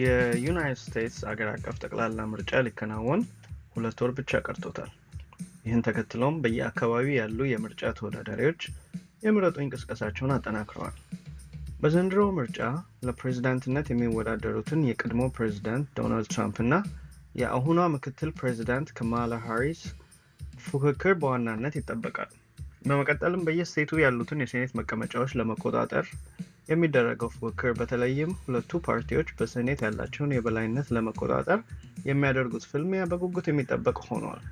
የዩናይትድ ስቴትስ አገር አቀፍ ጠቅላላ ምርጫ ሊከናወን 2 ወር ብቻ ቀርቶታል። ይህን ተከትሎም በየአካባቢው ያሉ የምርጫ ተወዳዳሪዎች የምረጡኝ ቅስቀሳቸውን አጠናክረዋል። በዘንድሮው ምርጫ ለፕሬዘደንትነት የሚወዳደሩትን የቀድሞ ፕሬዘደንት ዶናልድ ትራምፕና የአሁኗ ምክትል ፕሬዘደንት ካማላ ሃሪስ ፉክክር በዋናነት ይጠበቃል። በመቀጠልም በየስቴቱ ያሉትን የሴኔት መቀመጫዎች ለመቆጣጠር የሚደረገው ፉክክር በተለይም ሁለቱ ፓርቲዎች በሴኔት ያላቸውን የበላይነት ለመቆጣጠር የሚያደርጉት ፍልሚያ በጉጉት የሚጠበቅ ሆኗል።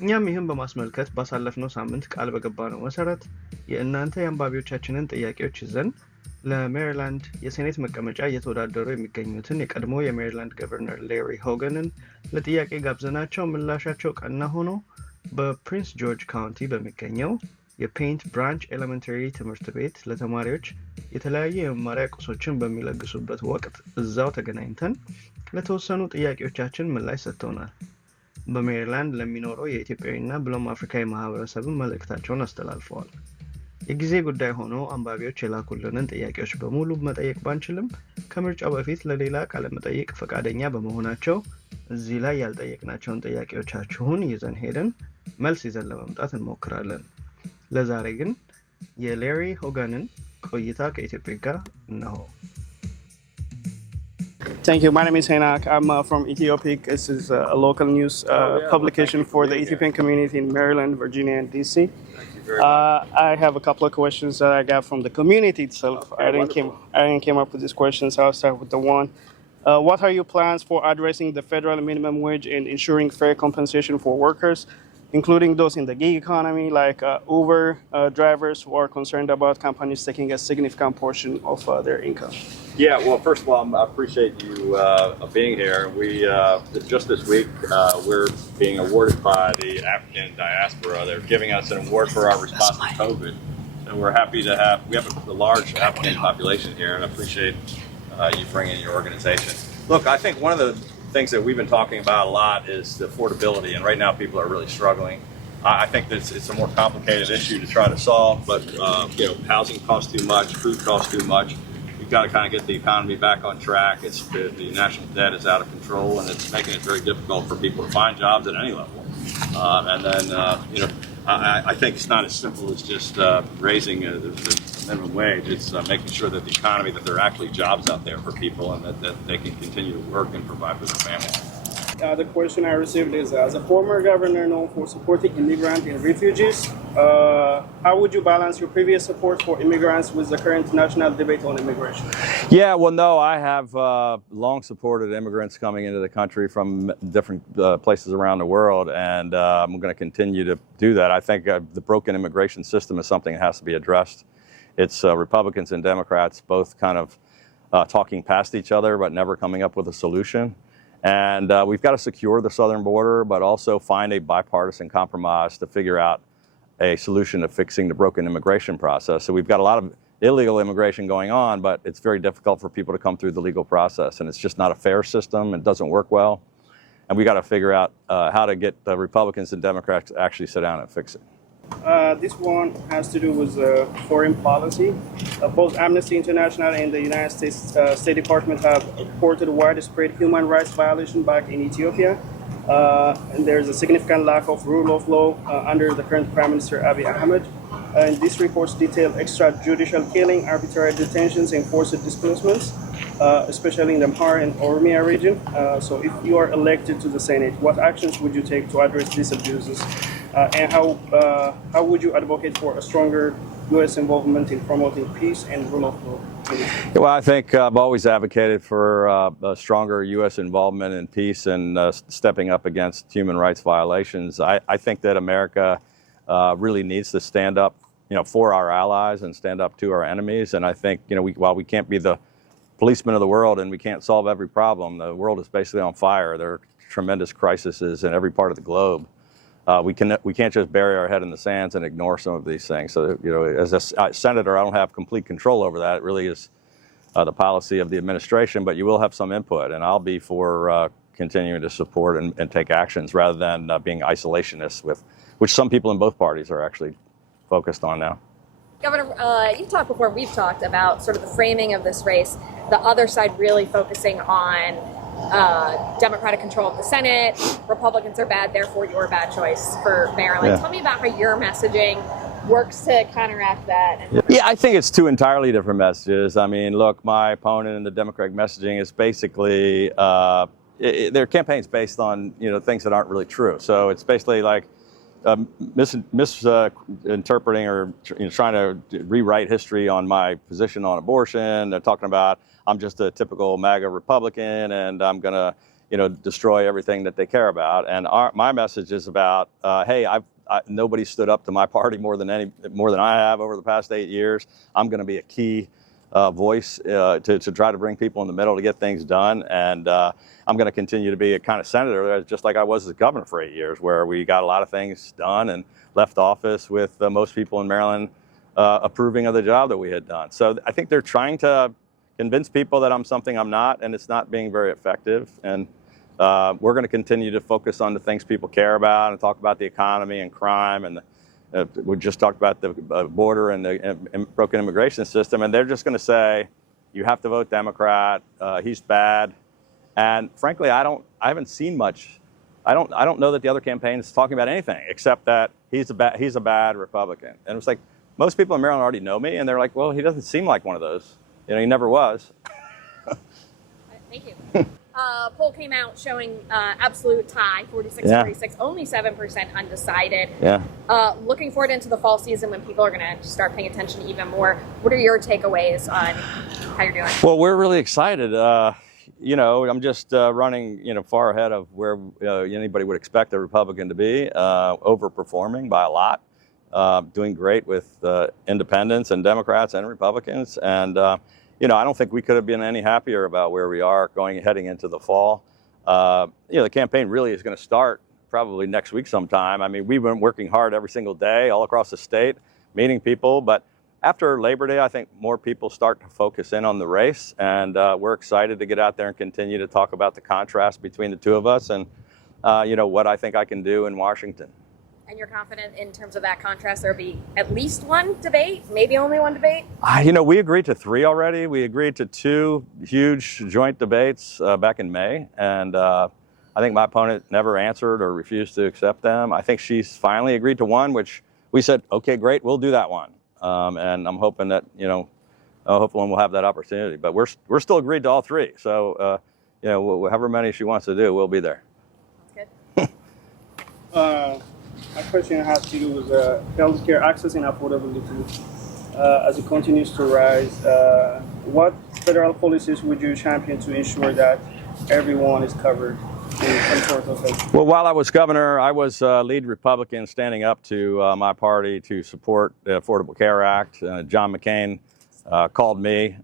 እኛም ይህን በማስመልከት ባሳለፍነው ሳምንት ቃል በገባነው መሰረት የእናንተ የአንባቢዎቻችንን ጥያቄዎች ይዘን ለሜሪላንድ የሴኔት መቀመጫ እየተወዳደሩ የሚገኙትን የቀድሞ የሜሪላንድ ገቨርነር ሌሪ ሆገንን ለጥያቄ ጋብዘናቸው ምላሻቸው ቀና ሆኖ በፕሪንስ ጆርጅ ካውንቲ በሚገኘው የፔይንት ብራንች ኤሌመንተሪ ትምህርት ቤት ለተማሪዎች የተለያዩ የመማሪያ ቁሶችን በሚለግሱበት ወቅት እዛው ተገናኝተን ለተወሰኑ ጥያቄዎቻችን ምላሽ ሰጥተውናል። በሜሪላንድ ለሚኖረው የኢትዮጵያዊና ብሎም አፍሪካዊ ማህበረሰብን መልእክታቸውን አስተላልፈዋል። የጊዜ ጉዳይ ሆኖ አንባቢዎች የላኩልንን ጥያቄዎች በሙሉ መጠየቅ ባንችልም ከምርጫው በፊት ለሌላ ቃለ መጠይቅ ፈቃደኛ በመሆናቸው እዚህ ላይ ያልጠየቅናቸውን ጥያቄዎቻችሁን ይዘን ሄደን መልስ ይዘን ለመምጣት እንሞክራለን። ለዛሬ ግን የሌሪ ሆገንን ቆይታ ከኢትዮጲክጋ እነሆ። Thank you. My name is Henak. I'm from Ethiopia. This is a local news publication for the Ethiopian community in Maryland, Virginia, and DC. I have a couple of questions that I got from the community itself. I didn't came up with these questions. So I'll start with the one. What are your plans for addressing the federal minimum wage and ensuring fair compensation for workers, including those in the gig economy, like Uber drivers who are concerned about companies taking a significant portion of their income? Yeah, well, first of all, I appreciate you being here. We just this week we're being awarded by the African diaspora. They're giving us an award for our response to COVID, and we're happy to have. We have a large African population here, and I appreciate you bringing your organization. Look, I think one of the things that we've been talking about a lot is the affordability, and right now people are really struggling. I think that it's a more complicated issue to try to solve, but housing costs too much, food costs too much. We've got to kind of get the economy back on track. The national debt is out of control, and it's making it very difficult for people to find jobs at any level. And then I think it's not as simple as just raising the minimum wage. It's making sure that the economy, that there are actually jobs out there for people and that they can continue to work and provide for their families. The question I received is, as a former governor known for supporting immigrants and refugees, how would you balance your previous support for immigrants with the current national debate on immigration? Yeah, well, no, I have long supported immigrants coming into the country from different places around the world, and I'm going to continue to do that. I think the broken immigration system is something that has to be addressed. It's Republicans and Democrats both kind of talking past each other but never coming up with a solution. And we've got to secure the southern border, but also find a bipartisan compromise to figure out a solution to fixing the broken immigration process. So we've got a lot of illegal immigration going on, but it's very difficult for people to come through the legal process, and it's just not a fair system. It doesn't work well, and we got to figure out how to get the Republicans and Democrats to actually sit down and fix it. This one has to do with foreign policy. Both Amnesty International and the United States State Department have reported widespread human rights violation back in Ethiopia. And there's a significant lack of rule of law under the current Prime Minister Abiy Ahmed. And these reports detail extrajudicial killing, arbitrary detentions, and forced displacements, especially in the Amhara and Oromia region. So if you are elected to the Senate, what actions would you take to address these abuses? And how would you advocate for a stronger U.S. involvement in promoting peace and rule of law? Well, I think I've always advocated for a stronger U.S. involvement in peace and stepping up against human rights violations. I think that America really needs to stand up, for our allies and stand up to our enemies. And I think, while we can't be the policemen of the world and we can't solve every problem, the world is basically on fire. There are tremendous crises in every part of the globe. We can't just bury our head in the sands and ignore some of these things. So, as a senator, I don't have complete control over that. It really is the policy of the administration, but you will have some input, and I'll be for continuing to support and take actions rather than being isolationists, which some people in both parties are actually focused on now. Governor, you've talked before, we've talked about sort of the framing of this race. the other side really focusing on Democratic control of the Senate. Republicans are bad, therefore you're a bad choice for Maryland. Yeah. Tell me about how your messaging works to counteract that. Yeah, I think it's two entirely different messages. I mean, look, my opponent in the Democratic messaging is basically their campaign's based on things that aren't really true. So it's basically like misinterpreting or trying to rewrite history on my position on abortion. They're talking about I'm just a typical MAGA Republican and I'm going to destroy everything that they care about. And my message is about, hey, nobody stood up to my party more than I have over the past 8 years. I'm going to be a key voice to try to bring people in the middle to get things done. And I'm going to continue to be a kind of senator, just like I was as governor for 8 years, where we got a lot of things done and left office with most people in Maryland approving of the job that we had done. So I think they're trying to convince people that I'm something I'm not, and it's not being very effective. And we're going to continue to focus on the things people care about and talk about the economy and crime. And we just talked about the border and the broken immigration system. And they're just going to say, you have to vote Democrat. He's bad. And frankly, I haven't seen much. I don't know that the other campaign is talking about anything except that he's a bad Republican. And it's like most people in Maryland already know me, and they're like, well, he doesn't seem like one of those. He never was. Thank you. Poll came out showing absolute tie, 46-46, only 7% undecided. Yeah. Looking forward into the fall season when people are going to start paying attention even more, what are your takeaways on how you're doing? Well, we're really excited. I'm just running, far ahead of where anybody would expect a Republican to be, overperforming by a lot, doing great with independents and Democrats and Republicans. And I don't think we could have been any happier about where we are heading into the fall. The campaign really is going to start probably next week sometime. I mean, we've been working hard every single day all across the state, meeting people. But after Labor Day, I think more people start to focus in on the race. And we're excited to get out there and continue to talk about the contrast between the two of us and, what I think I can do in Washington. And you're confident in terms of that contrast, there'll be at least one debate, maybe only one debate? We agreed to 3 already. We agreed to 2 huge joint debates back in May. And I think my opponent never answered or refused to accept them. I think she's finally agreed to one, which we said, okay, great, we'll do that one. And I'm hoping that, hopefully we'll have that opportunity. But we're still agreed to all 3. So, however many she wants to do, we'll be there. That's good. My question has to do with healthcare access and affordability. As it continues to rise, what federal policies would you champion to ensure that everyone is covered in some sort of health? Well, while I was governor, I was lead Republican standing up to my party to support the Affordable Care Act. John McCain called me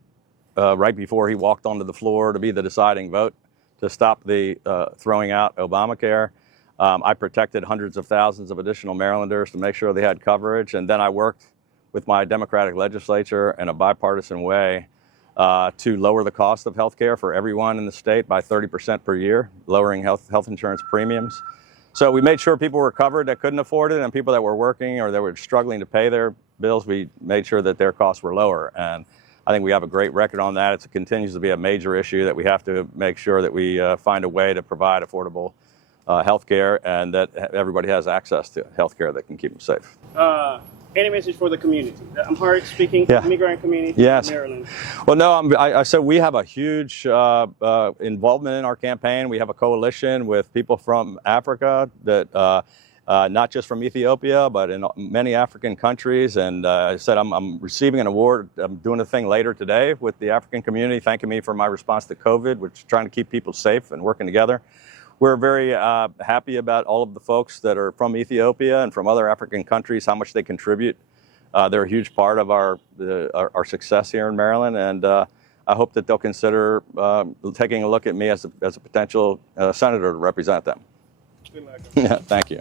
right before he walked onto the floor to be the deciding vote to stop the throwing out Obamacare. I protected hundreds of thousands of additional Marylanders to make sure they had coverage. And then I worked with my Democratic legislature in a bipartisan way to lower the cost of health care for everyone in the state by 30% per year, lowering health insurance premiums. So we made sure people were covered that couldn't afford it, and people that were working or that were struggling to pay their bills, we made sure that their costs were lower. And I think we have a great record on that. It continues to be a major issue that we have to make sure that we find a way to provide affordable health care and that everybody has access to health care that can keep them safe. Any message for the community, the Amharic-speaking immigrant community in Maryland? Well, no, I said we have a huge involvement in our campaign. We have a coalition with people from Africa that not just from Ethiopia, but in many African countries. And I said I'm receiving an award. I'm doing a thing later today with the African community, thanking me for my response to COVID, which is trying to keep people safe and working together. We're very happy about all of the folks that are from Ethiopia and from other African countries, how much they contribute. They're a huge part of our success here in Maryland, and I hope that they'll consider taking a look at me as a potential senator to represent them. Good luck. Yeah, thank you.